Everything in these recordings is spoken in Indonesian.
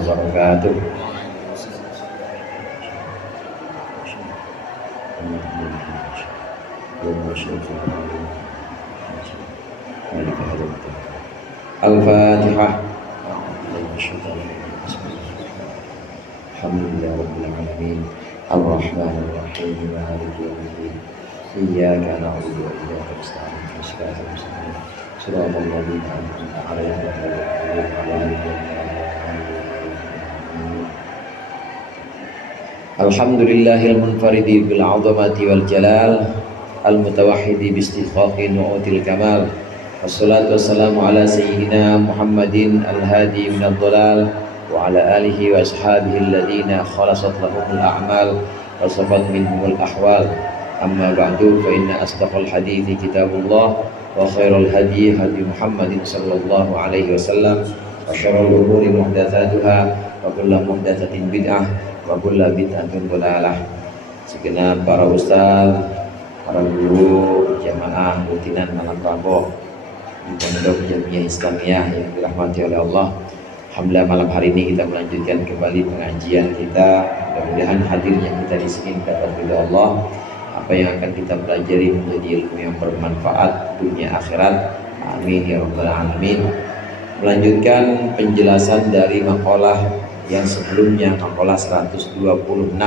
wabarakatuh. Al-Fatihah. Alhamdulillah rabbil alamin. Ar-Rahmanir Rahim. Maliki yaumiddin. Iyyaka na'budu wa iyyaka nasta'in. Ihdinas mustaqim. Shiratal ladzina an'amta 'alaihim ghairil maghdubi 'alaihim. Alhamdulillahil munfaridi bil 'azamati wal jalal. Al-mutawahhidi bi istighfaqi nu'util kamal. Wassalatu wassalamu ala sayyidina Muhammadin al-hadi minadh dhalal wa ala alihi wa ashabihi alladhina khalasat lahumul a'mal wa safat minhumul ahwal. Amma ba'du, fa inna asdaqal hadithi kitabullah wa khairal hadi hadi Muhammadin sallallahu alaihi wasallam wa syarrul umuri muhdatsatuha wa kullu muhdatsatin bid'ah wa kullu bid'atin dhalalah. Segenap para ustaz, para guru, jamaah rutinan malam Rabu di Pondok Jamiah Islamiyah yang dirahmati oleh Allah. Alhamdulillah malam hari ini kita melanjutkan kembali pengajian kita. Mudah-mudahan hadirnya kita di sini dapat ridha Allah. Apa yang akan kita pelajari menjadi ilmu yang bermanfaat dunia akhirat. Amin ya rabbal alamin. Melanjutkan penjelasan dari maqalah yang sebelumnya, maqalah 126.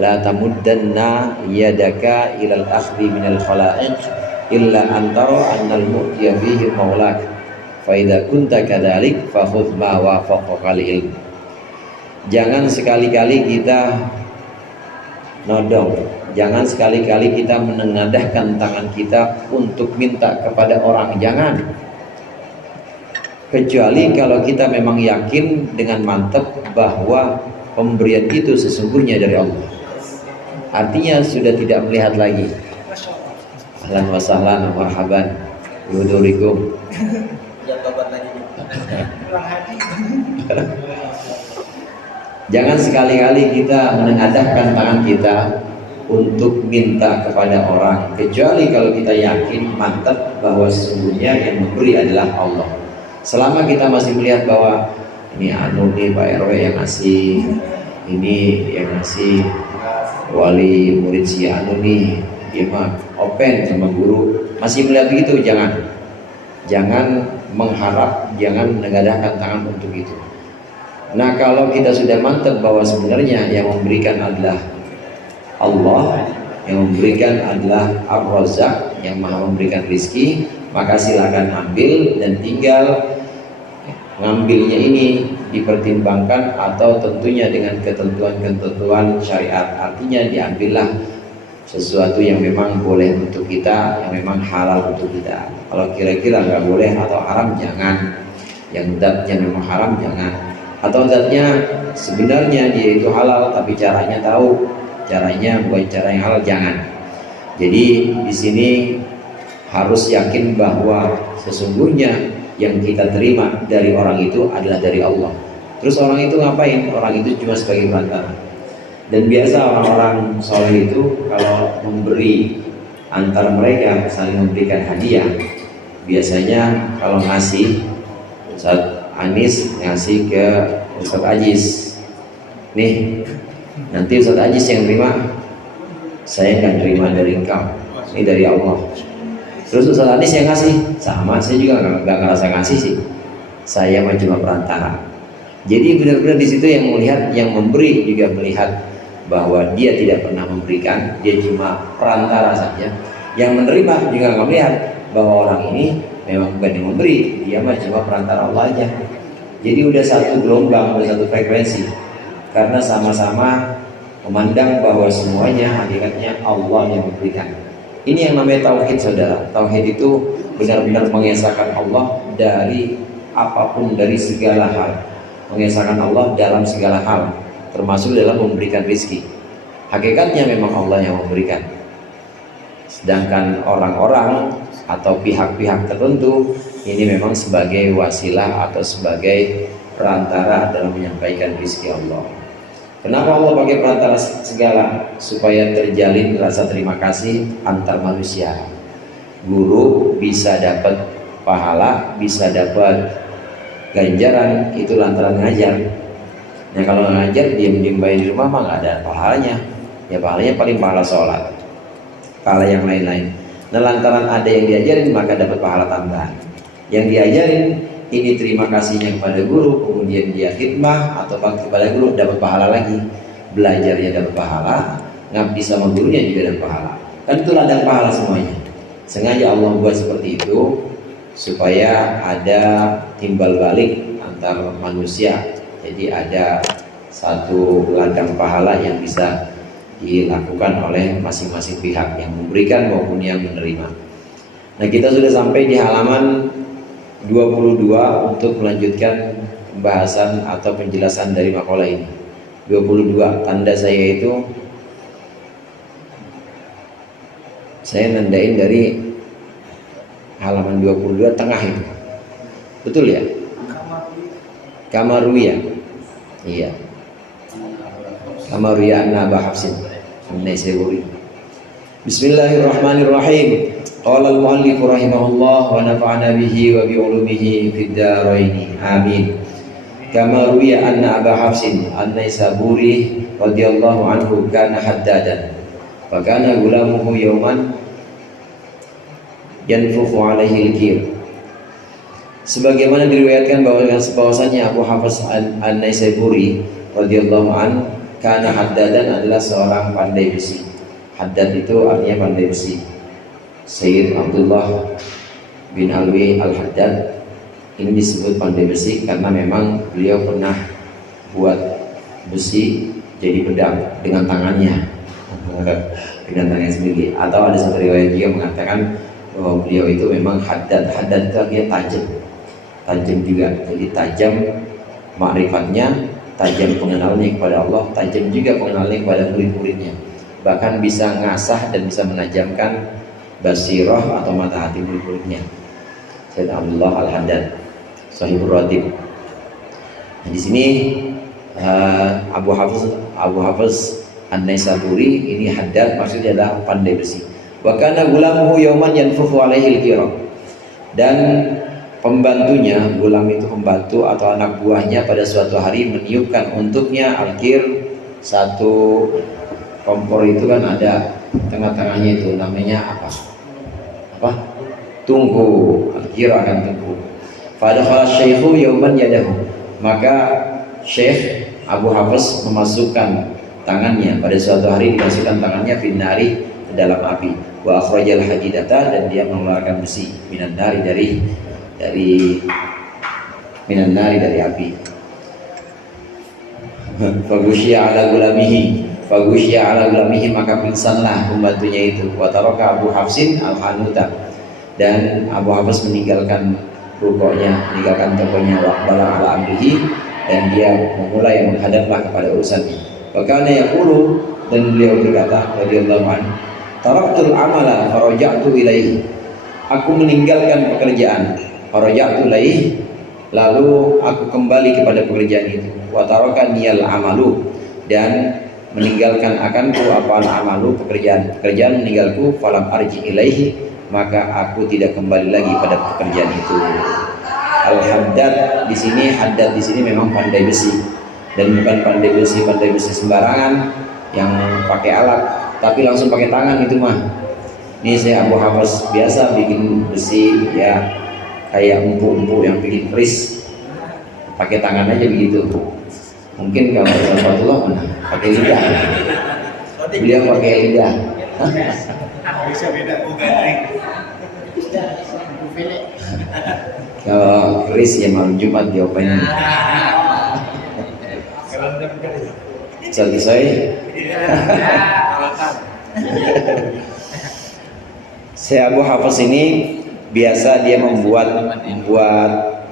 La tamuddanna yadaka ilal akhdi minal khalaiq illa antara annal mu'tiya bihi maulak fa idza kunta kadzalik fa khudh ma wafaqal ilm. Jangan sekali-kali kita nodong, jangan sekali-kali kita menengadahkan tangan kita untuk minta kepada orang, jangan. Kecuali kalau kita memang yakin dengan mantap bahwa pemberian itu sesungguhnya dari Allah. Artinya sudah tidak melihat lagi. Ahlan wa sahlan wa marhaban. Yudurikum. Jangan sekali-kali kita menengadahkan tangan kita untuk minta kepada orang, kecuali kalau kita yakin mantap bahwa sesungguhnya yang memberi adalah Allah. Selama kita masih melihat bahwa ini anu nih Pak RW yang ngasih, ini yang ngasih wali murid si anu nih, dia mah open sama guru, masih melihat begitu, jangan mengharap, jangan menengadahkan tangan untuk itu. Nah, kalau kita sudah mantap bahwa sebenarnya yang memberikan adalah Allah, yang memberikan adalah Ar-Razzaq, yang maha memberikan rizki, maka silakan ambil, dan tinggal ngambilnya ini dipertimbangkan atau tentunya dengan ketentuan-ketentuan syariat. Artinya diambillah sesuatu yang memang boleh untuk kita, yang memang halal untuk kita. Kalau kira-kira nggak boleh atau haram, jangan. Yang zatnya memang haram, jangan. Atau zatnya sebenarnya dia itu halal tapi caranya tahu, caranya bukan cara yang halal, jangan. Jadi di sini harus yakin bahwa sesungguhnya yang kita terima dari orang itu adalah dari Allah. Terus orang itu ngapain? Orang itu cuma sebagai perantara. Dan biasa orang-orang soleh itu kalau memberi antar mereka saling memberikan hadiah, biasanya kalau ngasih, Ustaz Anis ngasih ke Ustaz Ajis, nih nanti Ustaz Ajis yang terima, saya nggak terima dari engkau, ini dari Allah. Terus Ustaz Anis yang ngasih, sama, saya juga nggak ngerasa ngasih sih, saya mah cuma perantara. Jadi benar-benar di situ yang melihat, yang memberi juga melihat bahwa dia tidak pernah memberikan, dia cuma perantara saja. Yang menerima juga nggak melihat bahwa orang ini memang bukan yang memberi, dia mah cuma perantara Allah aja. Jadi udah satu gelombang, udah satu frekuensi, karena sama-sama memandang bahwa semuanya hakikatnya Allah yang memberikan. Ini yang namanya tauhid, saudara. Tauhid itu benar-benar mengesahkan Allah dari apapun, dari segala hal. Mengesahkan Allah dalam segala hal, termasuk dalam memberikan rezeki. Hakikatnya memang Allah yang memberikan. Sedangkan orang-orang atau pihak-pihak tertentu ini memang sebagai wasilah atau sebagai perantara dalam menyampaikan rezeki Allah. Kenapa Allah pakai perantara segala? Supaya terjalin rasa terima kasih antar manusia. Guru bisa dapat pahala, bisa dapat ganjaran itu lantaran ngajar. Nah kalau ngajar diam-diam baik di rumah mah nggak ada pahalanya. Ya pahalanya paling pahala sholat, pahala yang lain-lain. Nah lantaran ada yang diajarin maka dapat pahala tambahan. Yang diajarin ini terima kasihnya kepada guru, kemudian dia khidmah atau bakti kepada guru dapat pahala lagi. Belajarnya dapat pahala, ngabdi sama gurunya juga dapat pahala. Kan itu ladang pahala semuanya. Sengaja Allah buat seperti itu supaya ada timbal balik antar manusia. Jadi ada satu ladang pahala yang bisa dilakukan oleh masing-masing pihak yang memberikan maupun yang menerima. Nah kita sudah sampai di halaman 22 untuk melanjutkan pembahasan atau penjelasan dari makalah ini. 22 tanda saya itu saya nandain dari halaman 22 tengah itu. Betul ya? Kamaruya. Iya. Kamaruya Abu Hafsin An-Naisaburi. Bismillahirrahmanirrahim. Qala al-muallif rahimahullah wa nafa'ana bihi wa bi ulumihi fid dharain. Amin. Kamaruya Abu Hafsin An-Naisaburi radhiyallahu anhu kana haddadan. Wa kana gulamuhu yawman yanfukhu alaihi al-kir. Sebagaimana diriwayatkan bahwasanya Abu Hafiz An-Naisaburi radhiyallahu an kana haddadan adalah seorang pandai besi. Haddad itu artinya pandai besi. Sayyid Abdullah bin Alwi Al-Haddad ini disebut pandai besi karena memang beliau pernah buat besi jadi pedang dengan tangannya. Dengan tangannya sendiri. Atau ada satu riwayat juga mengatakan bahwa beliau itu memang haddad. Haddad itu artinya tajam juga. Jadi tajam makrifatnya, tajam pengenalannya kepada Allah, tajam juga pengenalannya kepada murid-muridnya. Bahkan bisa ngasah dan bisa menajamkan basirah atau mata hati murid-muridnya. Sayyid Abdullah Al-Haddad, Sahibur Ratib. Nah, di sini Abu Hafiz An-Naisaburi ini haddad maksudnya adalah pandai besi. Wa kana gulamuhu yauman yanfukhu alaihi al-qira. Dan pembantunya, gulam itu pembantu atau anak buahnya pada suatu hari meniupkan untuknya al-qir, satu kompor itu kan ada tengah-tengahnya itu namanya apa? Tungku. Al-qir akan tungku. Pada kala syaikhu yauman yadahu. Maka Syekh Abu Hafiz memasukkan tangannya pada suatu hari, dimasukkan tangannya finari ke dalam api. Wa akhrajal hadidata, dan dia mengeluarkan besi minan nari dari api. Fagusya ala gulamihi, maka pingsanlah pembantunya itu. Wa taraka Abu Hafsin al-hanuta, dan Abu Hafiz meninggalkan rukonya, meninggalkan tokonya. Wa aqbala ala amrihi, dan dia memulai menghadaplah kepada urusannya. Wakana yaqulu, dan beliau berkata radhiyallahu anhu, taraktul amala faraja'tu ilaihi. Aku meninggalkan pekerjaan, faraja'tu ilaihi, lalu aku kembali kepada pekerjaan itu. Wa tarakani al-amalu, dan meninggalkan akanku apa amalu, pekerjaan meninggalku. Falam arji ilaihi, maka aku tidak kembali lagi pada pekerjaan itu. Al-Haddad di sini, Haddad di sini memang pandai besi, dan bukan pandai besi sembarangan yang pakai alat, tapi langsung pakai tangan itu mah. Ini saya Abu Hafiz biasa bikin besi ya, kayak empuk-empuk yang bikin keris, pakai tangan aja begitu. Mungkin kalau Rasulullah mana pakai lidah, beliau pakai lidah. Bisa beda Kalau keris ya malam Jumat jawabannya. Selesai. Saya Abu Hafiz ini biasa dia membuat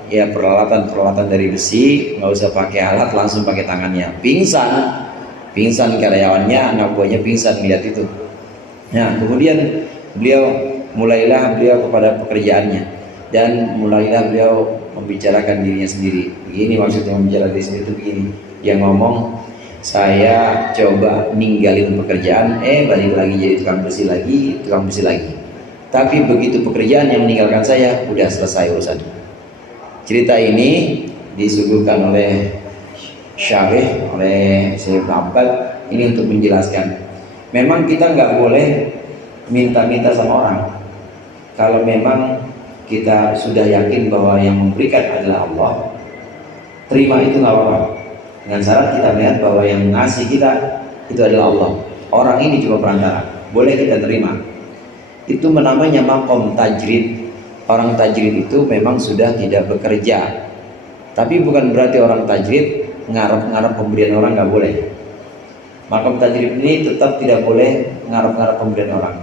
ya peralatan dari besi, nggak usah pakai alat, langsung pakai tangannya. Pingsan karyawannya, anak buahnya pingsan melihat itu. Nah kemudian mulailah beliau kepada pekerjaannya, dan mulailah beliau membicarakan dirinya sendiri. Begini maksudnya membicarakan diri sendiri itu begini. Dia ngomong, saya coba ninggalin pekerjaan, balik lagi jadi tukang besi lagi. Tapi begitu pekerjaan yang meninggalkan saya, udah selesai urusan. Cerita ini disuguhkan oleh syarih oleh Syekh Abbad ini untuk menjelaskan. Memang kita nggak boleh minta-minta sama orang. Kalau memang kita sudah yakin bahwa yang memberikan adalah Allah, terima itu nggak apa-apa. Dengan syarat kita melihat bahwa yang ngasih kita itu adalah Allah. Orang ini cuma perantara, boleh kita terima. Itu namanya makom tajrid. Orang tajrid itu memang sudah tidak bekerja. Tapi bukan berarti orang tajrid ngarep-ngarep pemberian orang, nggak boleh. Makom tajrid ini tetap tidak boleh ngarep-ngarep pemberian orang.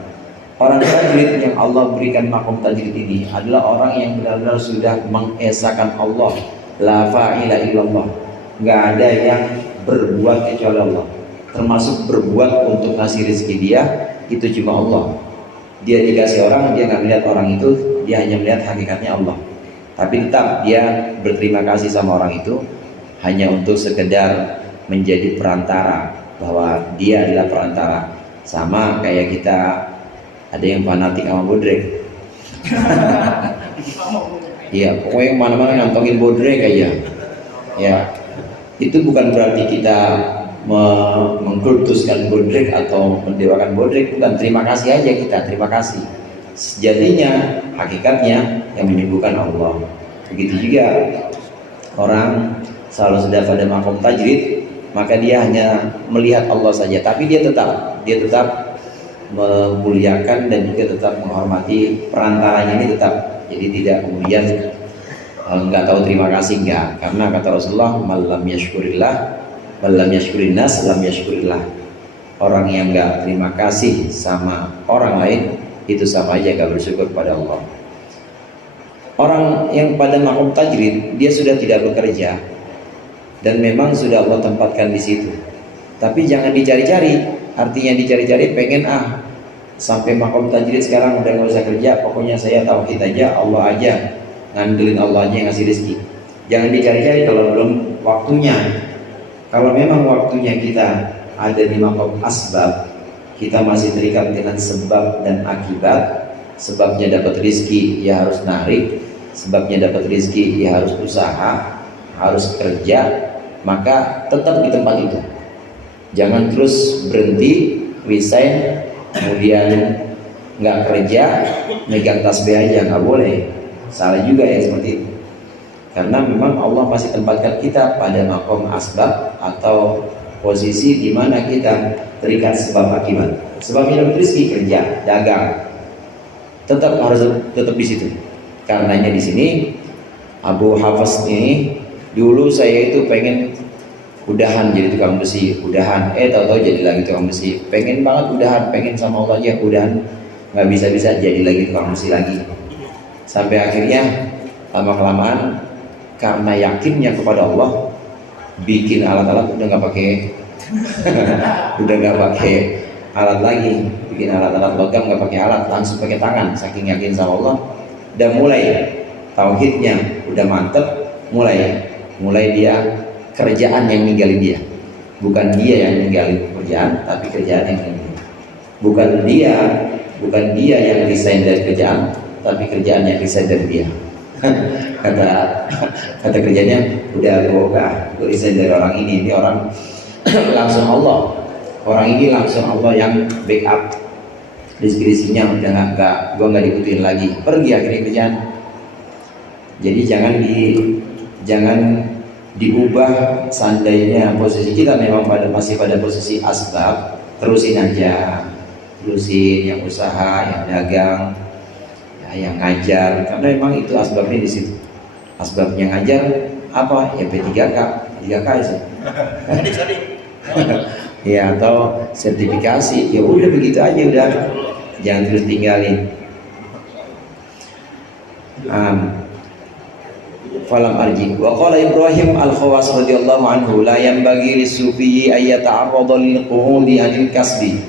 Orang tajrid yang Allah berikan makom tajrid ini adalah orang yang benar-benar sudah mengesahkan Allah, la fa'ila illallah. Nggak ada yang berbuat kecuali Allah. Termasuk berbuat untuk ngasih rezeki dia itu cuma Allah. Dia dikasih orang, dia nggak melihat orang itu, dia hanya melihat hakikatnya Allah. Tapi tetap dia berterima kasih sama orang itu hanya untuk sekedar menjadi perantara, bahwa dia adalah perantara. Sama kayak kita ada yang fanatik sama bodrek. Iya, pokoknya mana-mana ngantongin bodrek aja. Ya, itu bukan berarti kita mengkultuskan bodrek atau mendewakan bodrek, bukan. Terima kasih aja kita, terima kasih. Sejatinya, hakikatnya yang menyembuhkan Allah. Begitu juga orang selalu sudah pada makom tajrid, maka dia hanya melihat Allah saja, tapi dia tetap memuliakan dan juga tetap menghormati perantaranya ini tetap. Jadi tidak kemudian nggak tahu terima kasih, enggak. Karena kata Rasulullah, malam yashkurillah, malam yashkurin nas, lam yashkurillah. Orang yang nggak terima kasih sama orang lain itu sama aja gak bersyukur pada Allah. Orang yang pada makom tajrid dia sudah tidak bekerja dan memang sudah Allah tempatkan di situ. Tapi jangan dicari-cari. Artinya dicari-cari pengen sampai makom tajrid sekarang udah nggak usah kerja, pokoknya saya tauhid aja, Allah aja, ngandelin Allah aja yang ngasih rezeki. Jangan dicari-cari kalau belum waktunya. Kalau memang waktunya kita ada di makom asbab, kita masih terikat dengan sebab dan akibat. Sebabnya dapat rezeki, ya harus narik. Sebabnya dapat rezeki, ya harus usaha, harus kerja. Maka tetap di tempat itu. Jangan terus berhenti, resign, kemudian nggak kerja, megang tasbih aja, nggak boleh. Salah juga ya seperti itu. Karena memang Allah masih tempatkan kita pada makom asbab atau posisi di mana kita terikat sebab akibat. Sebabnya dapat rezeki, kerja, dagang, tetap di situ. Karenanya di sini Abu Hafs ini, dulu saya itu pengen udahan jadi tukang besi, tahu-tahu jadi lagi tukang besi. Pengen banget udahan, pengen sama Allah aja udahan, nggak bisa jadi lagi tukang besi lagi. Sampai akhirnya lama-kelamaan karena yakinnya kepada Allah, bikin alat-alat udah nggak pakai alat lagi, bikin alat-alat logam nggak pakai alat, langsung pakai tangan, saking yakin sama Allah. Dan mulai tauhidnya udah mantep, mulai dia kerjaan yang ninggalin dia, bukan dia yang ninggalin kerjaan, tapi kerjaan yang ninggalin. Bukan dia yang resign dari kerjaan, tapi kerjaan yang resign dari dia. kata kerjanya udah gue resign dari orang ini orang langsung Allah, orang ini langsung Allah yang backup rezeki-rezekinya, udah gue nggak dibutuhin lagi, pergi akhirnya kerjaan. Jadi jangan diubah. Seandainya posisi kita memang masih pada posisi asbab, terusin aja, yang usaha, yang dagang, yang ngajar, karena memang itu asbabnya di situ. Asbabnya ngajar apa? Ya P3K itu. Ya atau sertifikasi, ya udah begitu aja udah, jangan terus tinggalin. Falam arji. Wa qala Ibrahim al-Khawas radhiyallahu anhu, la yanbaghi lis-sufiyyi ay yata'arrada lil-qu'udi 'anil kasbi.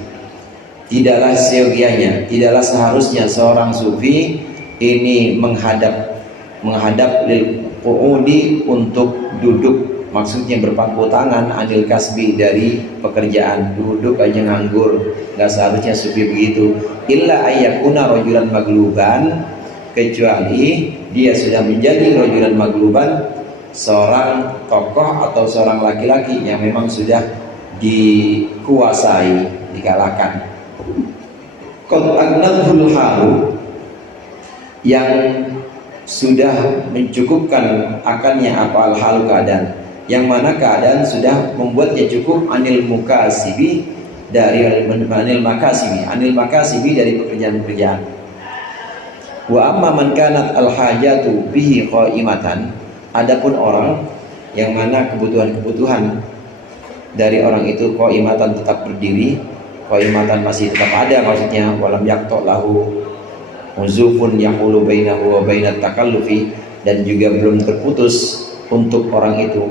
Tidaklah seyogianya, tidaklah seharusnya seorang sufi ini menghadap lil qu'udi untuk duduk, maksudnya berpangku tangan, adil kasbi dari pekerjaan, duduk aja nganggur. Nggak seharusnya sufi begitu. Illa ayyakuna rajulan magluban, kecuali dia sudah menjadi rajulan magluban, seorang tokoh atau seorang laki-laki yang memang sudah dikuasai, dikalahkan. Qad aghnadhul halu, yang sudah mencukupkan akannya apa al-halu, keadaan, yang mana keadaan sudah membuatnya cukup anil mukasibi, dari anil makasibi dari pekerjaan-pekerjaan. Wa amma man kanat al-hajatu bihi qaimatan, adapun orang yang mana kebutuhan-kebutuhan dari orang itu qaimatan, tetap berdiri, qaimatan masih tetap ada maksudnya, walam yaqta lahu uzufun yahulu bainahu wa bainat takallufi, dan juga belum terputus untuk orang itu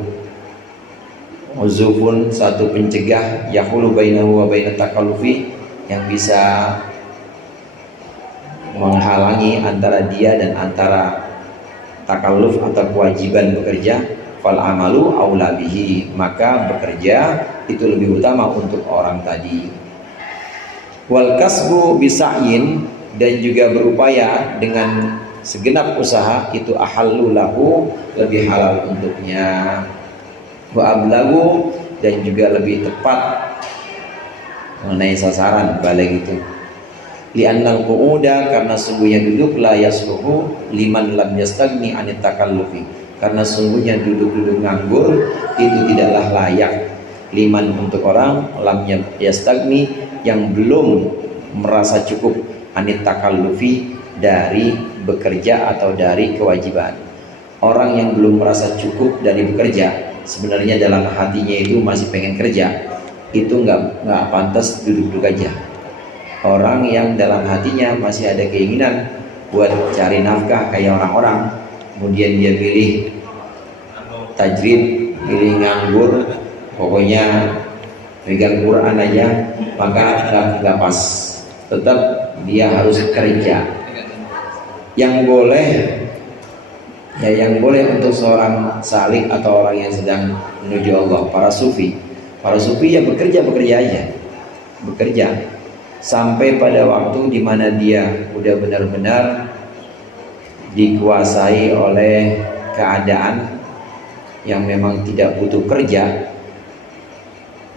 uzufun, satu pencegah, yahulu bainahu wa bainat takallufi, yang bisa menghalangi antara dia dan antara takalluf atau kewajiban bekerja. Fal amalu aula bihi, maka bekerja itu lebih utama untuk orang tadi. Wal kasbu bisa'yin, dan juga berupaya dengan segenap usaha itu ahallu lahu, lebih halal untuknya. Wa ablagu, dan juga lebih tepat mengenai sasaran, balik itu. Li'annal qu'uda, karena sungguhnya duduk, la yasluhu liman lam yastagni anit takallufi, karena sungguhnya duduk-duduk nganggur itu tidaklah layak liman, untuk orang lam yastagni, yang belum merasa cukup anit takallufi, dari bekerja atau dari kewajiban. Orang yang belum merasa cukup dari bekerja, sebenarnya dalam hatinya itu masih pengen kerja, itu nggak pantas duduk-duduk aja. Orang yang dalam hatinya masih ada keinginan buat cari nafkah kayak orang-orang, kemudian dia pilih tajrid, pilih nganggur, pokoknya pegang Quran aja, maka nggak pas. Tetap dia harus kerja. Yang boleh untuk seorang salik atau orang yang sedang menuju Allah, para sufi ya bekerja aja, bekerja sampai pada waktu di mana dia udah benar-benar dikuasai oleh keadaan yang memang tidak butuh kerja,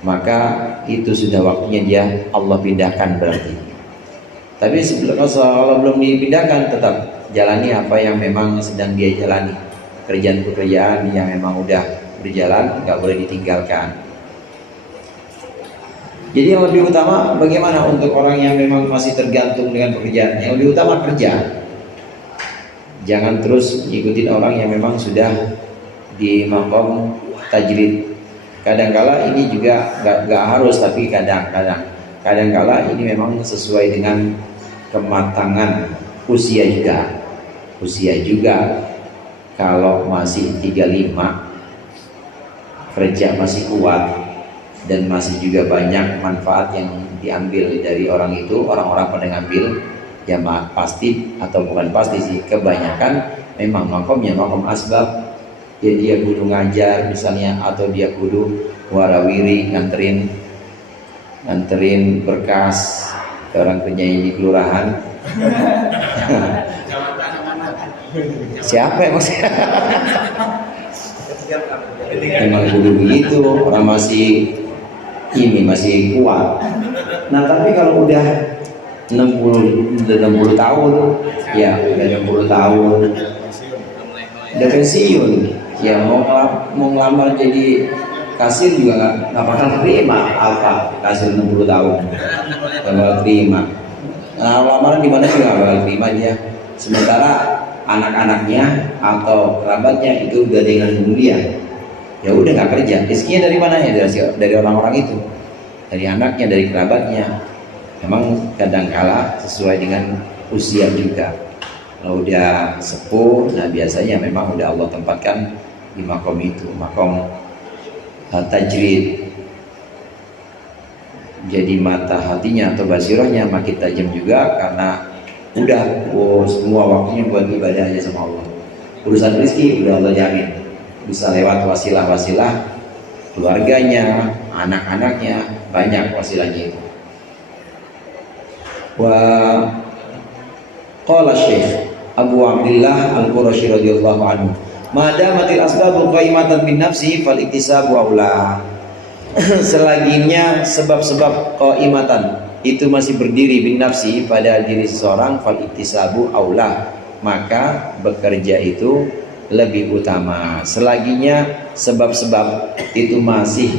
maka itu sudah waktunya dia Allah pindahkan berarti. Tapi kalau belum dipindahkan, tetap jalani apa yang memang sedang dia jalani, pekerjaan-pekerjaan yang memang udah berjalan, nggak boleh ditinggalkan. Jadi yang lebih utama bagaimana untuk orang yang memang masih tergantung dengan pekerjaan? Yang lebih utama kerja. Jangan terus ikutin orang yang memang sudah di maqam tajrid. Kadangkala ini juga nggak harus, tapi kadangkala ini memang sesuai dengan kematangan usia juga. Kalau masih 35, kerja masih kuat, dan masih juga banyak manfaat yang diambil dari orang itu, orang-orang pada ngambil, ya pasti atau bukan pasti sih, kebanyakan memang makomnya makom asbab, ya dia kudu ngajar misalnya, atau dia kudu warawiri nganterin berkas ke orang penyanyi di kelurahan. Siapa ya maksudnya? Memang kudu begitu, orang masih kuat. Nah tapi kalau udah 60 tahun, ya udah 60 tahun, udah pensiun, ya mau ngelamar jadi kasir juga nggak bakal terima. Apa kasir 60 tahun nggak bakal terima. Nah, lamaran di mana juga nggak bakal terima dia. Sementara anak-anaknya atau kerabatnya itu udah dengan mulia, ya udah nggak kerja. Rezekinya dari mana ya? Dari orang-orang itu, dari anaknya, dari kerabatnya. Memang kadangkala sesuai dengan usia juga. Kalau udah sepuh, nah biasanya memang udah Allah tempatkan di makom itu, makom tajrid. Jadi mata hatinya atau basirahnya makin tajam juga, karena udah semua waktunya buat ibadah aja sama Allah. Urusan rezeki udah Allah jamin, bisa lewat wasilah-wasilah keluarganya, anak-anaknya, banyak wasilahnya itu. Wa qala Syekh Abu Abdillah Al-Qurashi radhiyallahu anhu, Madamatil asbabu qaimatan bin nafsi fal iktisabu aula. Selaginya sebab-sebab qaimatan itu masih berdiri bin nafsi pada diri seseorang, fal iktisabu aula, maka bekerja itu lebih utama. Selaginya sebab-sebab itu masih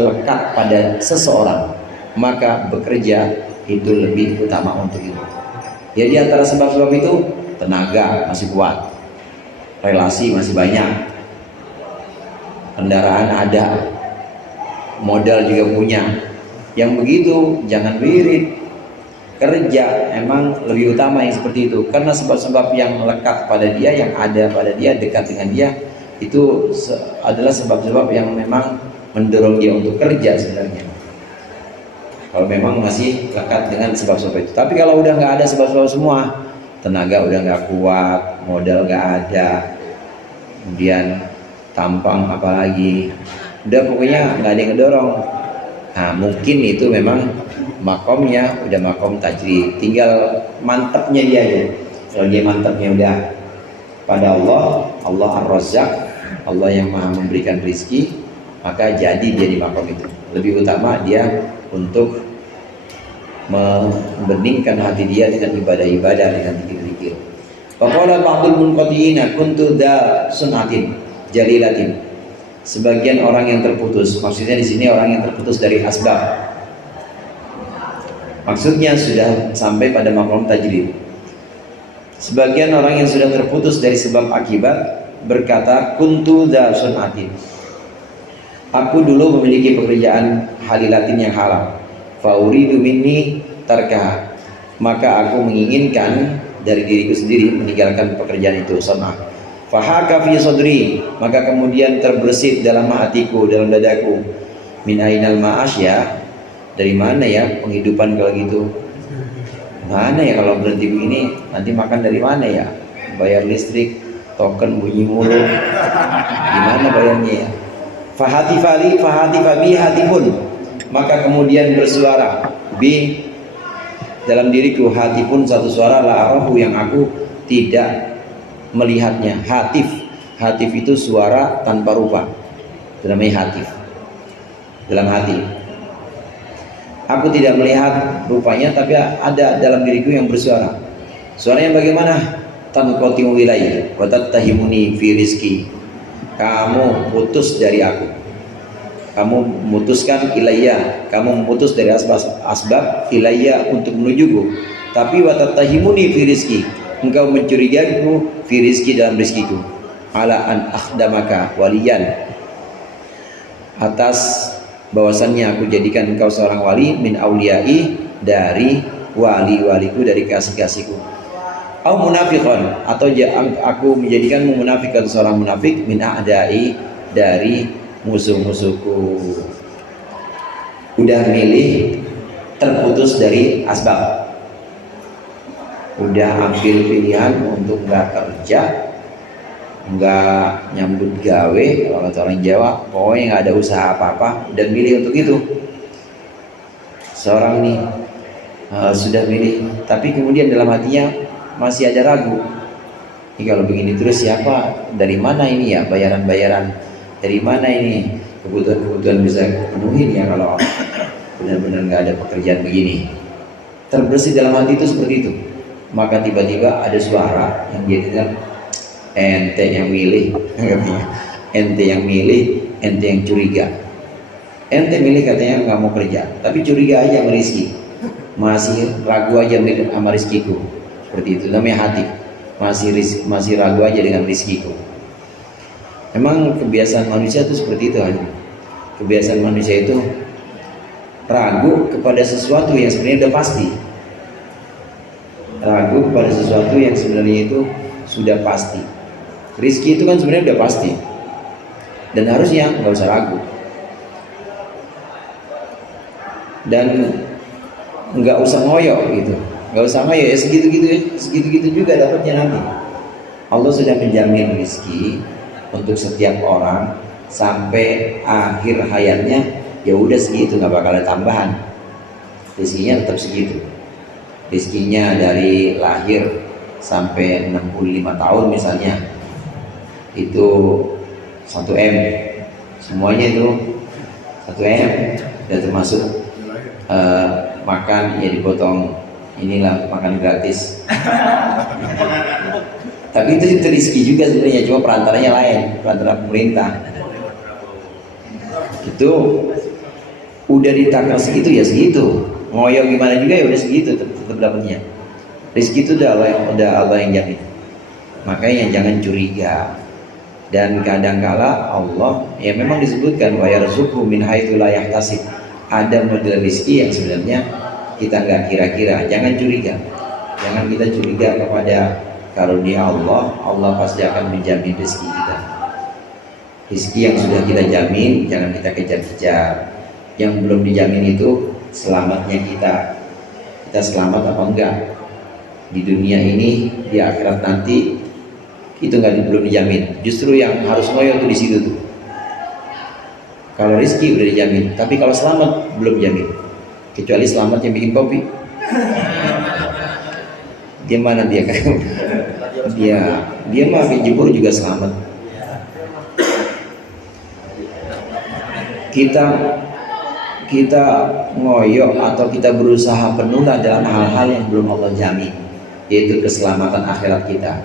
lekat pada seseorang, maka bekerja itu lebih utama untuk itu. Jadi antara sebab-sebab itu, tenaga masih kuat, relasi masih banyak, kendaraan ada, modal juga punya. Yang begitu jangan wirid. Kerja emang lebih utama yang seperti itu, karena sebab-sebab yang melekat pada dia, yang ada pada dia, dekat dengan dia, itu adalah sebab-sebab yang memang mendorong dia untuk kerja sebenarnya. Kalau memang masih lekat dengan sebab-sebab itu. Tapi kalau udah nggak ada sebab-sebab semua, tenaga udah nggak kuat, modal nggak ada, kemudian tampang apalagi, udah pokoknya nggak ada yang ngedorong. Nah mungkin itu memang makomnya udah makom tajrid, tinggal mantapnya dia aja. Kalau dia mantapnya udah pada Allah, Allah Ar-Razzaq, Allah yang maha memberikan rizki, maka jadi dia di makom itu. Lebih utama dia untuk membeningkan hati dia dengan ibadah-ibadah, dengan zikir-zikir. Faqala ba'dul munqati'ina kuntu dha sunatin jalilatin. Sebagian orang yang terputus, maksudnya di sini orang yang terputus dari asbab. Maksudnya sudah sampai pada makom tajrid. Sebagian orang yang sudah terputus dari sebab akibat berkata, kuntu dha sunatin. Aku dulu memiliki pekerjaan halilatin yang halal. Fauridu minni tarkah. Maka aku menginginkan dari diriku sendiri meninggalkan pekerjaan itu, sunnah. Fahaka fi sadri, maka kemudian terbersit dalam hatiku, dalam dadaku. Min ainal ma'ash, ya, dari mana ya penghidupan kalau gitu? Mana ya kalau berhenti begini, nanti makan dari mana ya? Bayar listrik, token bunyi mulu, gimana bayarnya ya? Fahatifali fahatifabi hatipun, maka kemudian bersuara bi dalam diriku, hati pun satu suara, la arahu, yang aku tidak melihatnya. Hatif itu suara tanpa rupa, itu namanya hatif, dalam hati. Aku tidak melihat rupanya, tapi ada dalam diriku yang bersuara. Suaranya bagaimana? Tanqati'u ilayya wa tattahimuni fi rizki. Kamu putus dari aku, kamu memutuskan ilayya, kamu memutus dari asbab ilayya untuk menujuku. Tapi wa tattahimuni fi rizki, engkau mencurigaiku fi rizki, dalam rizkiku. Ala an akhdamaka waliyan, atas bahwasannya aku jadikan engkau seorang wali, min auliyai, dari wali-waliku, dari kasih-kasihku. Au munafiqan, atau aku menjadikanmu munafikan, seorang munafik, min a'dai, dari musuh-musuhku. Udah milih terputus dari asbab, udah ambil pilihan untuk nggak kerja, nggak nyambut gawe, kalau kata orang Jawa, pokoknya nggak ada usaha apa-apa, udah milih untuk itu. Seorang nih sudah milih, tapi kemudian dalam hatinya masih ada ragu. Ini kalau begini terus siapa, dari mana ini ya bayaran-bayaran, dari mana ini kebutuhan-kebutuhan bisa penuhin ya kalau benar-benar nggak ada pekerjaan begini. Terbersih dalam hati itu seperti itu. Maka tiba-tiba ada suara yang dia dengar, ente yang milih, ente yang milih, ente yang curiga. Ente milih katanya nggak mau kerja, tapi curiga aja sama rizki, masih ragu aja sama rizkiku. Seperti itu namanya hati, masih ragu aja dengan rizkiku. Memang kebiasaan manusia itu seperti itu aja. Kebiasaan manusia itu ragu kepada sesuatu yang sebenarnya udah pasti. Ragu kepada sesuatu yang sebenarnya itu sudah pasti. Rizki itu kan sebenarnya udah pasti, dan harusnya nggak usah ragu, dan nggak usah ngoyo gitu, nggak usah ngoyo ya, segitu-gitu juga dapatnya nanti. Allah sudah menjamin rizki untuk setiap orang sampai akhir hayatnya, ya udah segitu, nggak bakal ada tambahan. Rizkinya tetap segitu. Rizkinya dari lahir sampai 65 tahun misalnya, itu 1 M, semuanya itu 1 M, dan termasuk makan ya dipotong, inilah makan gratis. Tapi itu rezeki juga sebenarnya, cuma perantaranya lain, perantara pemerintah. Itu udah ditakar segitu ya segitu, ngoyo gimana juga ya udah segitu, tetap dapatnya. Rezeki itu udah Allah yang jamin. Makanya jangan curiga. Dan kadangkala Allah ya memang disebutkan wa yarzuqhu min haitsu la yahtasib. Ada model rezeki yang sebenarnya kita nggak kira-kira. Jangan curiga. Jangan kita curiga kepada karunia Allah. Allah pasti akan menjamin rezeki kita. Rezeki yang sudah kita jamin jangan kita kejar-kejar. Yang belum dijamin itu selamatnya kita. Kita selamat apa enggak? Di dunia ini, di akhirat nanti itu belum dijamin. Justru yang harus ngoyo tuh di situ tuh. Kalau rezeki udah dijamin, tapi kalau selamat belum jamin. Kecuali selamat yang bikin kopi. Dia mana dia kan? Dia mah jebur juga selamat. Kita ngoyo atau kita berusaha penuh dalam hal-hal yang belum Allah jamin, yaitu keselamatan akhirat kita.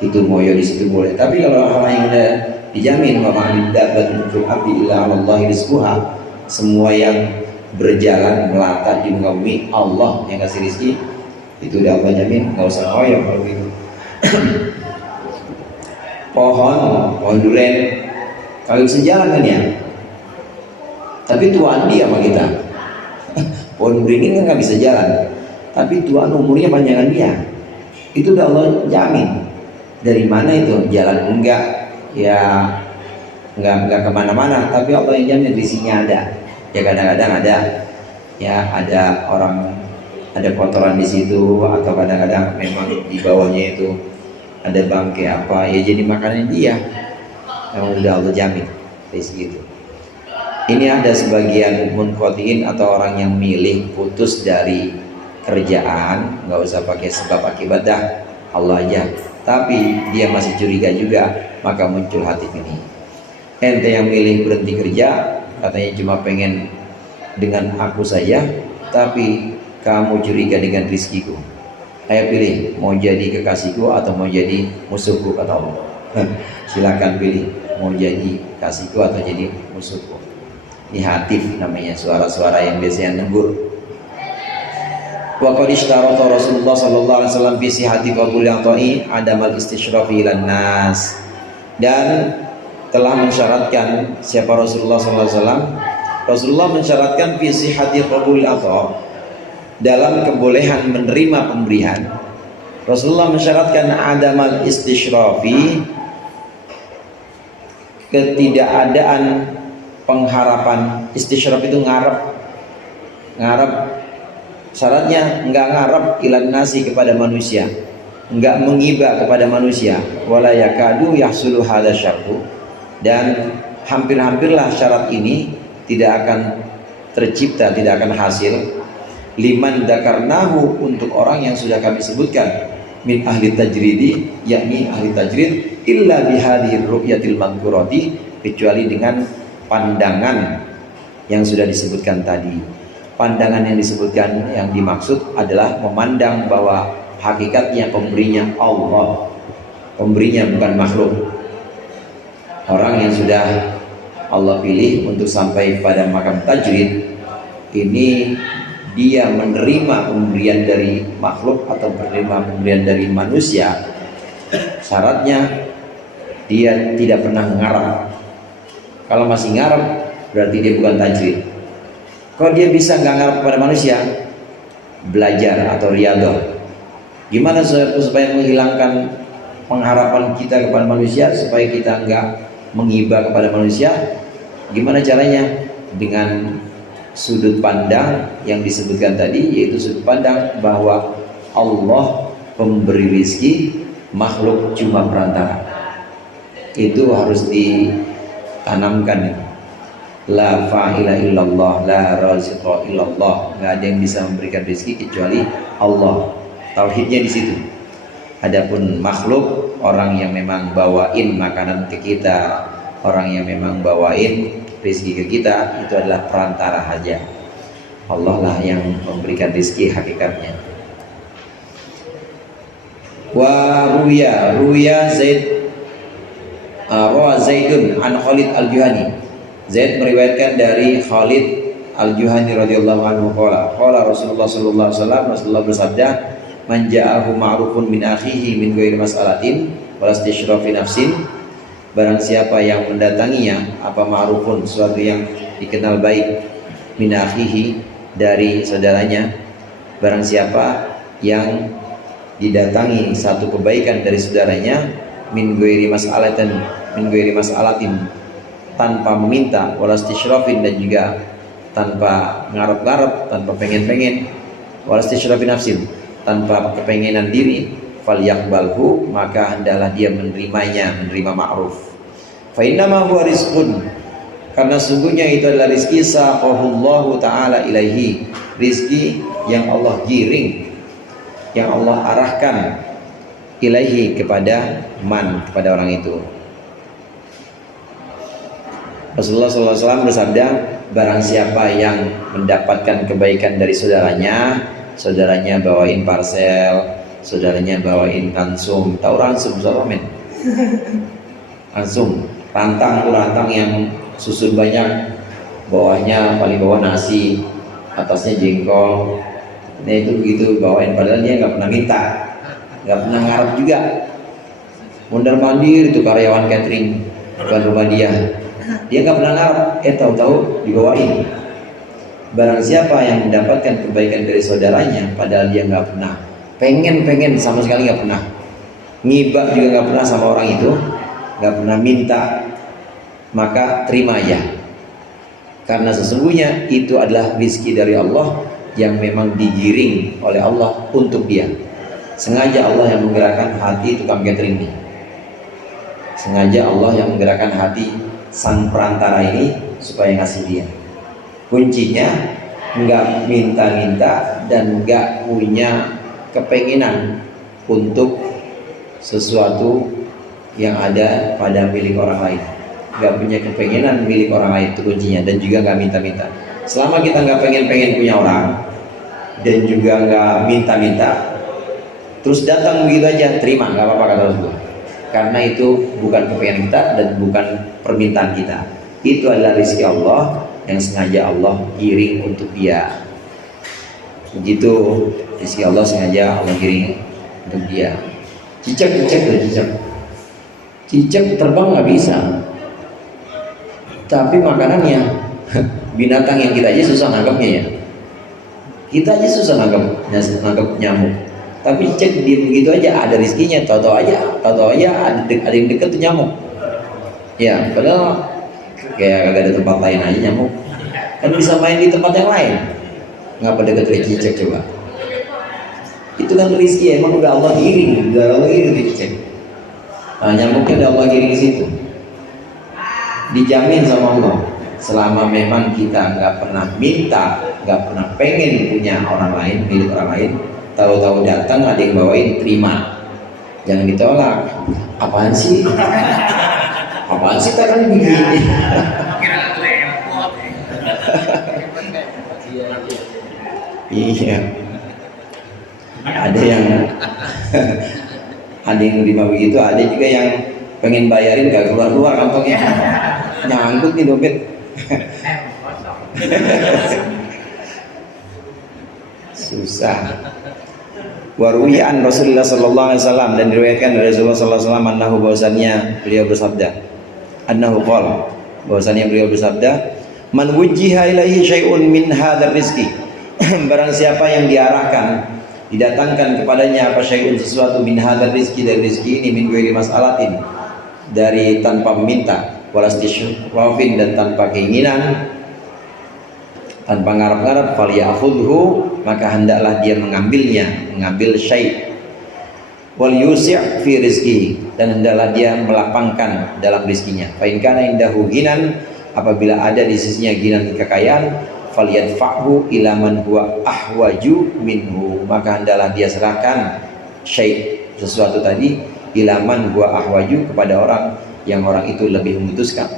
Itu ngoyo di situ boleh. Tapi kalau hal yang udah dijamin, wa ma'amiddabatun fil ardi illa 'alallahi rizquha, semua yang berjalan melata di muka bumi Allah yang kasih rezeki, itu udah Allah jamin, nggak usah ngoyo kalau gitu. pohon duren kalau sejalan kan ya, tapi tuan dia sama kita. Pohon beringin kan nggak bisa jalan, tapi tuan umurnya panjangan dia, itu udah Allah jamin. Dari mana itu jalan enggak ya, enggak kemana-mana, tapi Allah yang jamin rezeki ada. Ya kadang-kadang ada ya, ada orang ada kotoran di situ, atau kadang-kadang memang di bawahnya itu ada bangkai apa ya, jadi makanan dia yang udah Allah jamin rezeki itu. Ini ada sebagian munqatiin atau orang yang milih putus dari kerjaan, nggak usah pakai sebab akibat, dah Allah aja. Tapi dia masih curiga juga, maka muncul hati ini. Ente yang milih berhenti kerja, katanya cuma pengen dengan aku saja, tapi kamu curiga dengan rizkiku. Ayo pilih, mau jadi kekasihku atau mau jadi musuhku, kata Allah. Silakan pilih, mau jadi kasihku atau jadi musuhku. Ini hatif namanya, suara-suara yang biasanya negur. Wa qad ishtarata Rasulullah sallallahu alaihi wasallam fi sihhati qabul yaqi adamal istishrafi ilan nas. Dan telah mensyaratkan siapa Rasulullah sallallahu alaihi wasallam? Rasulullah mensyaratkan fi sihhati qabul ata, dalam kebolehan menerima pemberian. Rasulullah mensyaratkan adamal istishrafi, ketidakadaan pengharapan. Istisyraf itu ngarep. Syaratnya enggak ngarep ilan nasi, kepada manusia, enggak mengiba kepada manusia. Wala yakadu yahsulu hadza syartu, dan hampir-hampirlah syarat ini tidak akan tercipta, tidak akan hasil. Liman dzakarnahu, untuk orang yang sudah kami sebutkan, min ahli tajridi, yakni ahli tajrid, illa bihadhihi ru'yatil madhkurati, kecuali dengan pandangan yang sudah disebutkan tadi. Pandangan yang disebutkan, yang dimaksud adalah memandang bahwa hakikatnya pemberinya Allah, pemberinya bukan makhluk. Orang yang sudah Allah pilih untuk sampai pada makam tajrid, ini dia menerima pemberian dari makhluk atau menerima pemberian dari manusia. Syaratnya dia tidak pernah ngarep. Kalau masih ngarep, berarti dia bukan tajrid. Kalau dia bisa nggak ngarep kepada manusia, belajar atau riyadhah. Gimana supaya menghilangkan pengharapan kita kepada manusia, supaya kita nggak mengiba kepada manusia? Gimana caranya? Dengan sudut pandang yang disebutkan tadi, yaitu sudut pandang bahwa Allah pemberi rizki, makhluk cuma perantara. Itu harus ditanamkan. La fa'ila illallah, la raziqa illallah. Nggak ada yang bisa memberikan rezeki kecuali Allah. Tauhidnya di situ. Adapun makhluk orang yang memang bawain makanan ke kita, orang yang memang bawain rezeki ke kita, itu adalah perantara saja. Allah lah yang memberikan rezeki hakikatnya. Wa ruya Zaid rawa Zaidun an Khalid al-Juhani. Zaid meriwayatkan dari Khalid al-Juhani radhiyallahu anhu qala Rasulullah sallallahu alaihi wasallam, Rasulullah bersabda, man ja'ahu ma'rufun min akhihi min ghairi mas'alatin wala istishrafi nafsin. Barang siapa yang mendatanginya apa ma'rufun, sesuatu yang dikenal baik, min akhihi, dari saudaranya, barang siapa yang didatangi satu kebaikan dari saudaranya, min ghairi mas'alatin, tanpa meminta, wala istisyrafin, dan juga tanpa ngarep-ngarep, tanpa pengen-pengen, wala istisyrafin nafsin, tanpa kepengenan diri, falyaqbalhu, maka hendaklah dia menerimanya, menerima ma'ruf. Fa innama huwa rizqun, karena sungguhnya itu adalah rizki, saqahullahu ta'ala ilaihi, rizki yang Allah giring, yang Allah arahkan, ilaihi, kepada man, kepada orang itu. Rasulullah SAW bersabda, barang siapa yang mendapatkan kebaikan dari saudaranya, saudaranya bawain parcel, saudaranya bawain ransum. Tahu ransum siapa men? Ransum, rantang yang susun banyak, bawahnya paling bawah nasi, atasnya jengkol. Nah itu begitu bawain, padahal dia nggak pernah minta, nggak pernah ngarep juga, mondar mandir itu karyawan catering bukan rumah dia nggak pernah ngarep, tahu-tahu dibawain. Barang siapa yang mendapatkan kebaikan dari saudaranya padahal dia nggak pernah pengen sama sekali, nggak pernah ngibah juga, nggak pernah sama orang itu, nggak pernah minta, maka terima aja, karena sesungguhnya itu adalah rezeki dari Allah yang memang digiring oleh Allah untuk dia. Sengaja Allah yang menggerakkan hati tukang catering ini, sengaja Allah yang menggerakkan hati sang perantara ini supaya ngasih dia. Kuncinya nggak minta-minta dan nggak punya kepengenan untuk sesuatu yang ada pada milik orang lain, nggak punya kepengenan milik orang lain, itu kuncinya. Dan juga nggak minta-minta. Selama kita nggak pengen punya orang dan juga nggak minta-minta, terus datang begitu aja, terima, nggak apa-apa kata Rasulullah, karena itu bukan kepengen kita dan bukan permintaan kita. Itu adalah rezeki Allah yang sengaja Allah giring untuk dia. Begitu rezeki Allah sengaja Allah giring untuk dia. Cicak terbang nggak bisa, tapi makanannya binatang yang kita aja susah nangkepnya ya. Kita aja susah nangkep nyamuk, tapi cicak diem begitu aja ada rezekinya. Tahu-tahu aja ada yang deket tuh nyamuk. Ya, padahal kayak gak ada tempat lain aja nyamuk. Kan bisa main di tempat yang lain. Ngapa deket ke cicak coba? Itu kan rezeki, emang udah Allah giring, ke cicak. Nah, nyamuknya udah Allah giring ke situ. Dijamin sama Allah, selama memang kita nggak pernah minta, nggak pernah pengen punya orang lain, milik orang lain, tahu-tahu datang ada yang bawain, terima, jangan ditolak. Apaan sih tak kan begini? Iya, ada yang terima begitu, ada juga yang pengen bayarin gak keluar kantongnya, nyangkut nih dompet. Susah. Waruyan Rasulullah sallallahu alaihi wasallam, dan diriwayatkan dari Rasulullah sallallahu alaihi wasallam annahu, bahwasannya beliau bersabda, annahu qala, bahwasannya beliau bersabda, man wujjiha ilaihi syai'un min hadzal rizqi, barang siapa yang diarahkan, didatangkan kepadanya apa syai'un, sesuatu, min hadzal rizqi, dari rezeki ini, min ghairi mas'alatin, dari tanpa meminta, walastisyrafin, dan tanpa keinginan, tanpa ngarep-ngarep, falyakhudhu, maka hendaklah dia mengambilnya, mengambil syai', wal yusi' fi rizqihi, dan hendaklah dia melapangkan dalam rizkinya. Fa in kana indahu ghinan, apabila ada di sisinya ghinan, kekayaan, falyadfa'hu ila man huwa ahwaju minhu, maka hendaklah dia serahkan syai', sesuatu tadi, ilaman huwa ahwaju, kepada orang yang orang itu lebih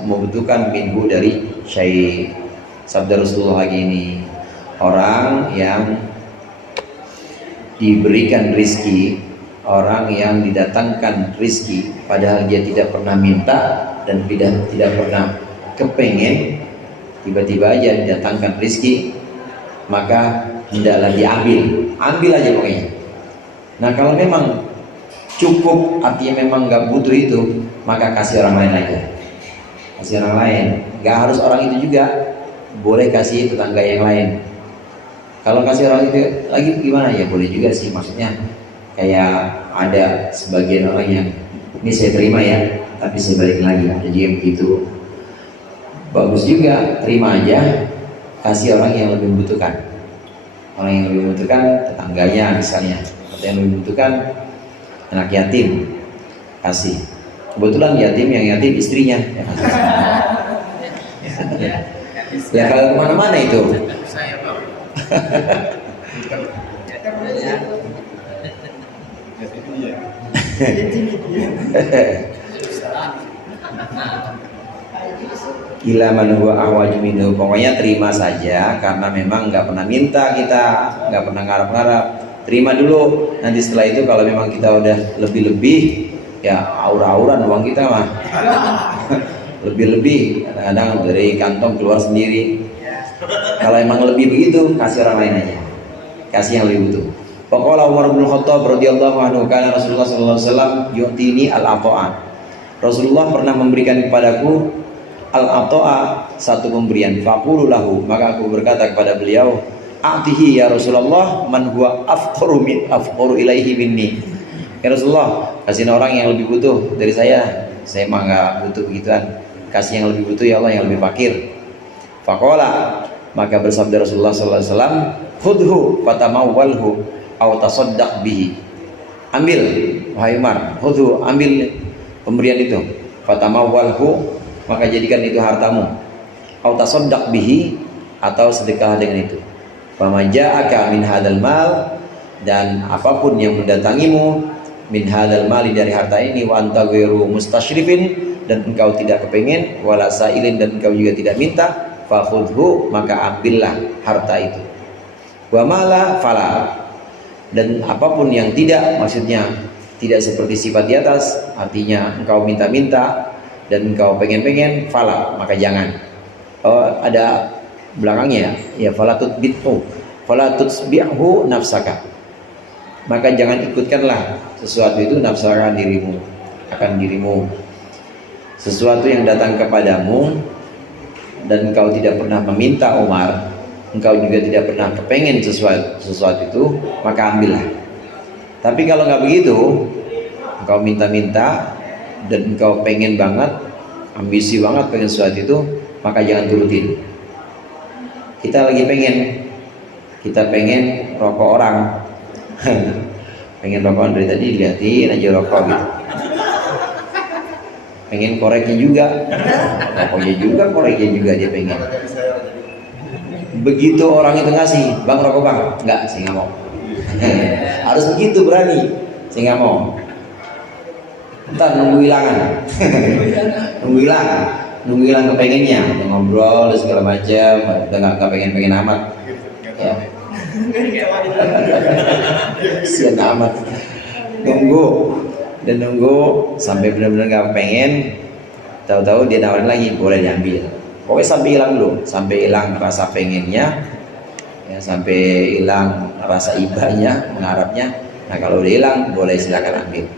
membutuhkan minhu dari syai'. Sabda Rasulullah lagi ini, orang yang diberikan rizki, orang yang didatangkan rizki padahal dia tidak pernah minta dan tidak pernah kepengen, tiba-tiba aja didatangkan rizki, maka hendaklah ambil aja pokoknya. Nah kalau memang cukup, artinya memang nggak butuh itu, maka kasih orang lain aja, kasih orang lain. Nggak harus orang itu juga, boleh kasih tetangga yang lain. Kalau kasih orang itu lagi gimana ya, boleh juga sih, maksudnya kayak ada sebagian orang yang ini saya terima ya, tapi saya balik lagi, jadi yang begitu bagus juga, terima aja, kasih orang yang lebih membutuhkan. Orang yang lebih membutuhkan, tetangganya misalnya, atau yang lebih membutuhkan anak yatim, kasih. Kebetulan yatim, yang yatim istrinya ya, ya kalau kemana-mana itu ila man huwa ahwaju minhu, pokoknya terima saja, karena memang nggak pernah minta, kita nggak pernah ngarap-ngarap, terima dulu. Nanti setelah itu kalau memang kita udah lebih-lebih, ya aura-auran uang kita mah lebih-lebih, kadang-kadang dari kantong keluar sendiri. Kalau emang lebih begitu, kasih orang lain aja, kasih yang lebih butuh. Faqala Umar bin Khattab radhiyallahu anhu, kana Rasulullah sallallahu alaihi wasallam yu'tini al-ata'a. Rasulullah pernah memberikan kepadaku al-ata'a, satu pemberian. Faqulu lahu, maka aku berkata kepada beliau, a'tihi ya Rasulullah man huwa afqaru ilaihi minni. Ya Rasulullah, kasih orang yang lebih butuh dari saya mah nggak butuh begituan, kasih yang lebih butuh ya Allah, yang lebih fakir. Faqala, maka bersabda Rasulullah sallallahu alaihi wasallam, khudhu fatamawwalhu aw tasaddaq bihi. Ambil wahai Umar, khudhu, ambil pemberian itu, fatamawwalhu, maka jadikan itu hartamu, aw tasaddaq bihi, atau sedekah dengan itu. Fama ja'aka min hadzal mal, dan apapun yang mendatangimu min hadzal mali, dari harta ini, wa anta ghairu mustasyrifin, dan engkau tidak kepengen, wala sa'ilin, dan engkau juga tidak minta, fakhudhu, maka ambillah harta itu. Wa mala fala, dan apapun yang tidak, maksudnya tidak seperti sifat di atas, artinya engkau minta-minta dan engkau pengen-pengen, fala, maka jangan. Ada belakangnya ya, fala tutbi'hu, fala tutsbi'hu nafsaka, maka jangan ikutkanlah sesuatu itu nafsaka, dirimu, akan dirimu. Sesuatu yang datang kepadamu dan engkau tidak pernah meminta Umar, engkau juga tidak pernah kepengen sesuatu itu, maka ambillah. Tapi kalau nggak begitu, engkau minta-minta dan engkau pengen banget, ambisi banget pengen sesuatu itu, maka jangan turutin. Kita lagi pengen rokok orang pengen rokokan dari tadi, dilihatin aja rokok gitu, pengen koreknya juga, rokoknya juga, koreknya juga dia pengen. Begitu orang itu ngasih, bang rokok bang, enggak, saya nggak mau. Harus begitu, berani, saya nggak mau. Ntar nunggu hilangan nunggu hilang kepengennya, udah ngobrol segala macam, udah nggak pengen amat ya. Sian amat, nunggu sampai benar-benar nggak pengen, tahu-tahu dia nawarin lagi, boleh diambil. Pokoknya sampai hilang dulu, sampai hilang rasa pengennya ya, sampai hilang rasa ibanya, mengharapnya. Nah kalau udah hilang, boleh silakan ambil.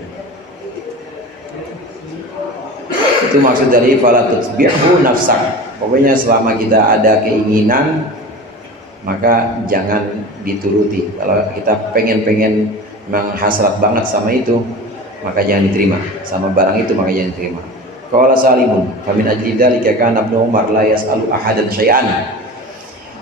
Itu maksud dari fala tutsbi'hu nafsak. Pokoknya selama kita ada keinginan, maka jangan dituruti. Kalau kita pengen memang hasrat banget sama itu, maka jangan diterima. Sama barang itu maka jangan diterima. Qala Salimun, famin ajli dzalika kana Ibnu Umar la yas'alu ahadan syai'an.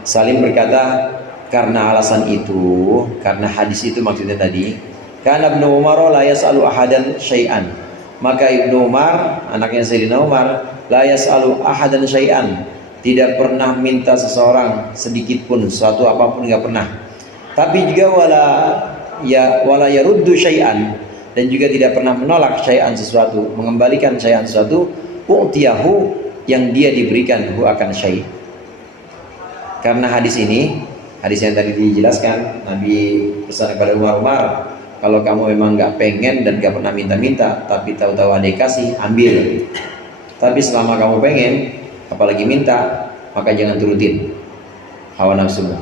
Salim berkata, karena alasan itu, karena hadis itu maksudnya tadi, kana Ibnu Umar la yas'alu ahadan syai'an. Maka Ibnu Umar, anaknya Sayyidina Umar, la yas'alu ahadan syai'an, tidak pernah minta seseorang sedikit pun, sesuatu apapun nggak pernah. Tapi juga wala yaruddu syai'an, dan juga tidak pernah menolak syai'an sesuatu, mengembalikan syai'an sesuatu, u'tiyahu, yang dia diberikan hu akan syai'. Karena hadis ini, hadis yang tadi dijelaskan, Nabi pesan kepada Umar, kalau kamu memang nggak pengen dan nggak pernah minta-minta, tapi tahu-tahu ada yang kasih, ambil. Tapi selama kamu pengen, apalagi minta, maka jangan turutin hawa nafsumu.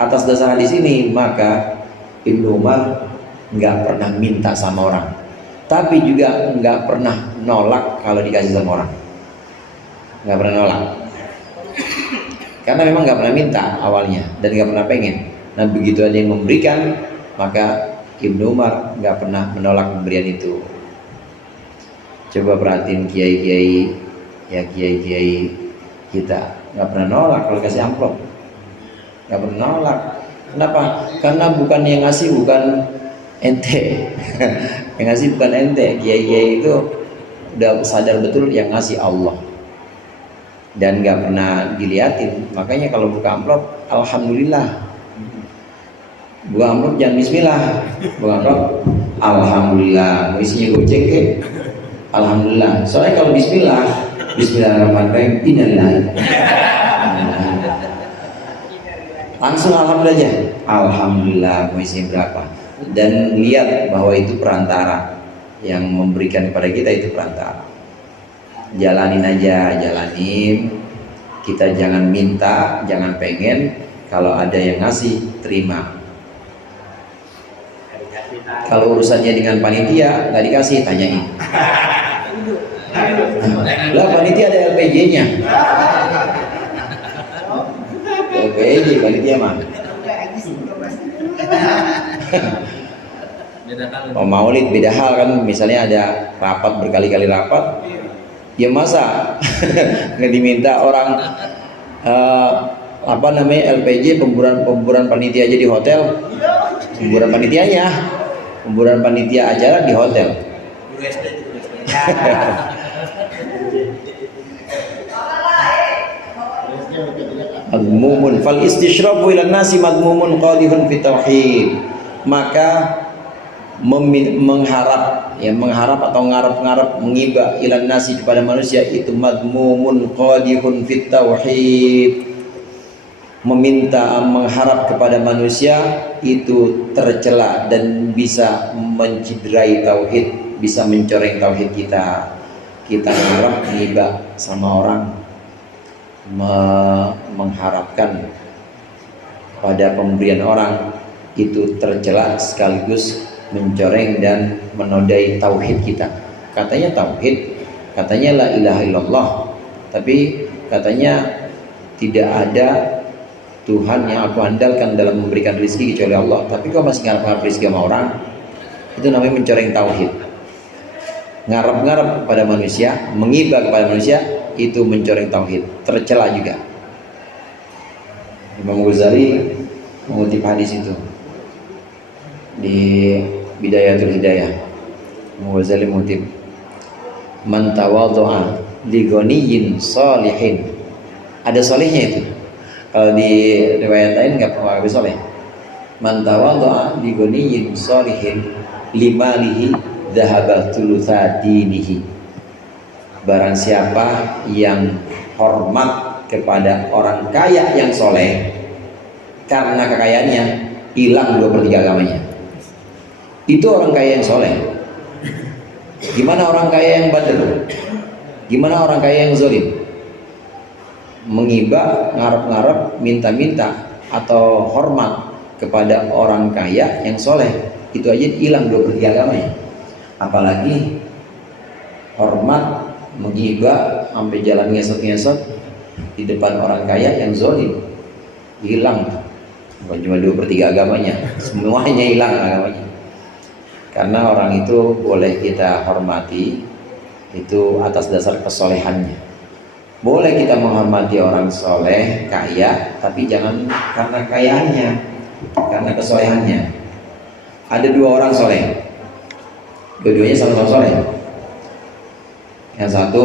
Atas dasar hadis ini, maka Ibnu Umar nggak pernah minta sama orang, tapi juga nggak pernah nolak kalau dikasih sama orang, nggak pernah nolak. Karena memang nggak pernah minta awalnya dan nggak pernah pengen. Nah begitu ada yang memberikan, maka Ibnu Umar nggak pernah menolak pemberian itu. Coba perhatiin kiai-kiai, ya kiai-kiai kita nggak pernah nolak kalau kasih amplop, nggak pernah nolak. Kenapa? Karena bukan yang ngasih bukan ente, yang ngasih bukan ente. Kiai-kiai itu udah sadar betul yang ngasih Allah dan nggak pernah diliatin. Makanya kalau buka amplop, alhamdulillah. Buka amplop jangan bismillah, buka amplop alhamdulillah. Isinya goceng ke, alhamdulillah. Soalnya kalau bismillah, bismillahirrahmanirrahim, innalillah. Langsung alhamdulillah aja, alhamdulillah. Mau isinya berapa? Dan lihat bahwa itu perantara, yang memberikan kepada kita itu perantara. Jalanin aja, jalanin. Kita jangan minta, jangan pengen. Kalau ada yang ngasih, terima. Kalau urusannya dengan panitia nggak dikasih, tanyain. Lah panitia ada LPG-nya. LPG panitia mah. Oh, maulid beda hal kan, misalnya ada rapat berkali-kali rapat, ya masa nggak diminta orang LPG pemburuan panitia aja di hotel, pemburuan panitianya, pemburuan panitia acara di hotel. Madmumun fal istishrafu ila nasi madmumun qadihun fi tauhid. Maka mengharap atau ngarep-ngarep mengiba ilan nasi kepada manusia itu madmumun qadihun fit tauhid. Meminta, mengharap kepada manusia itu tercela dan bisa menciderai tauhid, bisa mencoreng tauhid kita. Kita mengharap mengiba sama orang, mengharapkan pada pemberian orang itu tercela sekaligus mencoreng dan menodai tauhid kita. Katanya tauhid, katanya la ilaha illallah, tapi katanya tidak ada Tuhan yang aku andalkan dalam memberikan rezeki kecuali Allah. Tapi kau masih ngarep-ngarep rezeki sama orang, itu namanya mencoreng tauhid. Ngarep-ngarep kepada manusia, mengiba kepada manusia, itu mencoreng tauhid, tercela juga. Imam Ghazali mengutip hadis itu di Bidayatul Hidayah. Imam Ghazali mengutip, man tawadhu'a li ghaniyyin salihin. Ada solehnya itu. Kalau di riwayat lain nggak pernah habis soleh. Man tawadhu'a li ghaniyyin salihin limalihi dhahaba thulutsa dinihi. Barang siapa yang hormat kepada orang kaya yang soleh, karena kekayaannya hilang 2/3 agamanya. Itu orang kaya yang soleh. Gimana orang kaya yang badr? Gimana orang kaya yang zalim? Mengiba, ngarep-ngarep, minta-minta atau hormat kepada orang kaya yang soleh, itu aja hilang 2/3 agamanya. Apalagi hormat, mengiba sampai jalan ngesot-ngesot di depan orang kaya yang zalim, hilang. Bukan cuma 2/3 agamanya, semuanya hilang agamanya. Karena orang itu boleh kita hormati itu atas dasar kesolehannya. Boleh kita menghormati orang soleh, kaya, tapi jangan karena kayaannya, karena kesolehannya. Ada 2 orang soleh, dua-duanya sama-sama soleh. Yang satu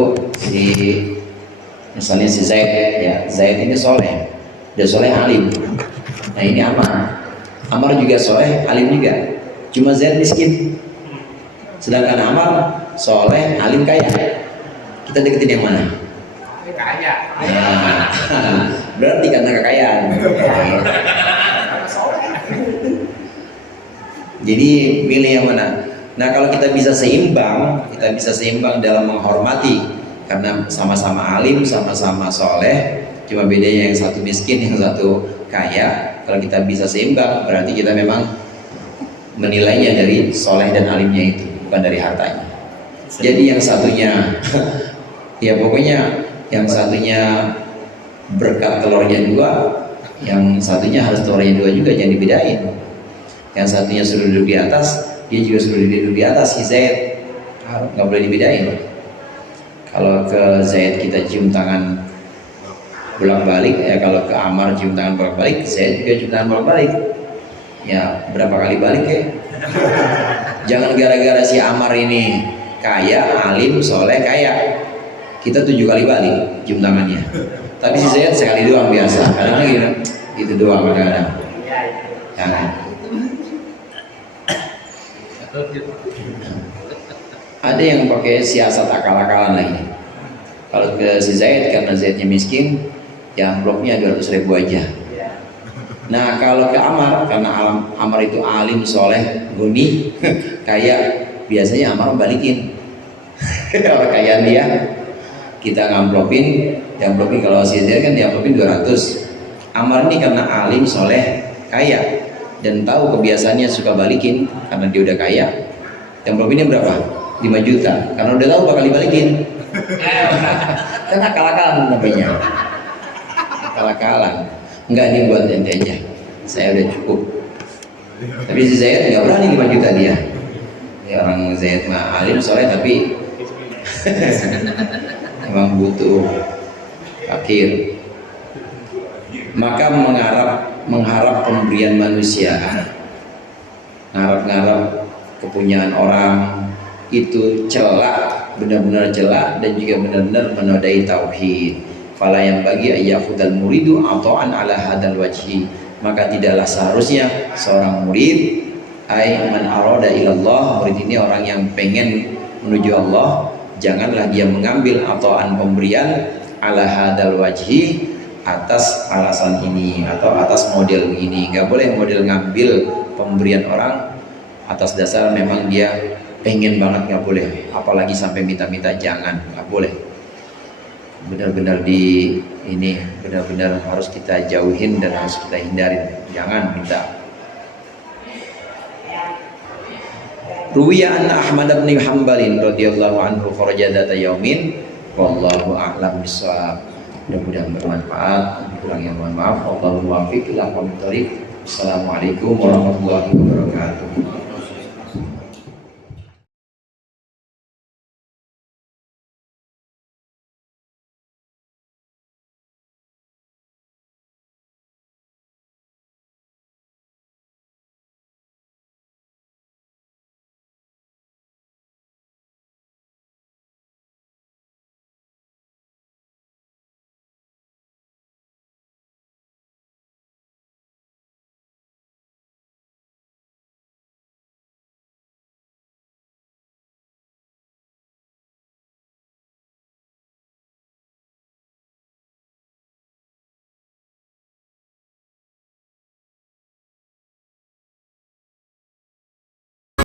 misalnya si Zaid, ya Zaid ini soleh, dia soleh alim. Nah ini Ammar juga soleh, alim juga. Cuma Zaid miskin. Sedangkan Amar soleh, alim, kaya. Kita deketin yang mana? Kaya. Nah, berarti karena kekayaan. Jadi pilih yang mana? Nah kalau kita bisa seimbang dalam menghormati, karena sama-sama alim, sama-sama soleh, cuma bedanya yang satu miskin, yang satu kaya. Kalau kita bisa seimbang, berarti kita memang menilainya dari soleh dan alimnya itu, bukan dari hartanya. Jadi yang satunya, ya pokoknya yang satunya berkat telurnya 2, yang satunya harus telurnya 2 juga, jangan dibedain. Yang satunya suruh duduk di atas, dia juga suruh duduk di atas. Si Zaid nggak boleh dibedain. Kalau ke Zaid kita cium tangan bolak-balik, ya kalau ke Amar cium tangan bolak-balik, Zaid juga cium tangan bolak-balik. Ya berapa kali balik ya? Jangan gara-gara si Amar ini kaya, alim, soleh, kaya, kita 7 kali balik cium tangannya. Tapi si Zaid sekali doang biasa. Kadang-kadang gitu doang kadang-kadang. Ya kan? Ada yang pakai siasat akal-akalan lagi. Kalau ke si Zaid, karena Zaidnya miskin, ya amplopnya 200.000 aja. Nah kalau ke Amar, karena Amar itu alim, soleh, guni, kaya, biasanya Amar balikin. Kalau kekayaan dia, kita ngamplopin, diamplopin. Kalau si Zaid kan diamplopin 200. Amar ini karena alim, soleh, kaya, dan tahu kebiasaannya suka balikin karena dia udah kaya. Amplopinnya berapa? 5 juta, karena udah tahu bakal dibalikin. Kan akal-akalan namanya. Akal-akalan. Enggak, ini buat ente aja, saya udah cukup. Tapi si Zaid nggak berani 5 juta dia. Ya, orang Zaid mah alim soleh tapi emang butuh fakir. Maka mengharap pemberian manusia, ngarap-ngarap kepunyaan orang, itu celak, benar-benar celak, dan juga benar-benar menodai tauhid. Fala yang bagi ayyafudal muridu ata'an ala hadal wajhi, maka tidaklah seharusnya seorang murid, ai man arada ilallah, murid ini orang yang pengen menuju Allah, janganlah dia mengambil ata'an pemberian ala hadal wajhi, atas alasan ini atau atas model begini. Nggak boleh model ngambil pemberian orang atas dasar memang dia pengen banget, nggak boleh. Apalagi sampai minta-minta, jangan, nggak boleh. Benar-benar benar-benar harus kita jauhin dan harus kita hindarin. Jangan minta. Ruwiya anna Ahmad bin Hanbalin radhiyallahu anhu kharaja dzata yaumin wallahu a'lam bissawab. Mudah-mudahan bermanfaat, kurangnya mohon maaf. Allahumma waffiq ila aqwamit thoriq. Assalamualaikum warahmatullahi wabarakatuh.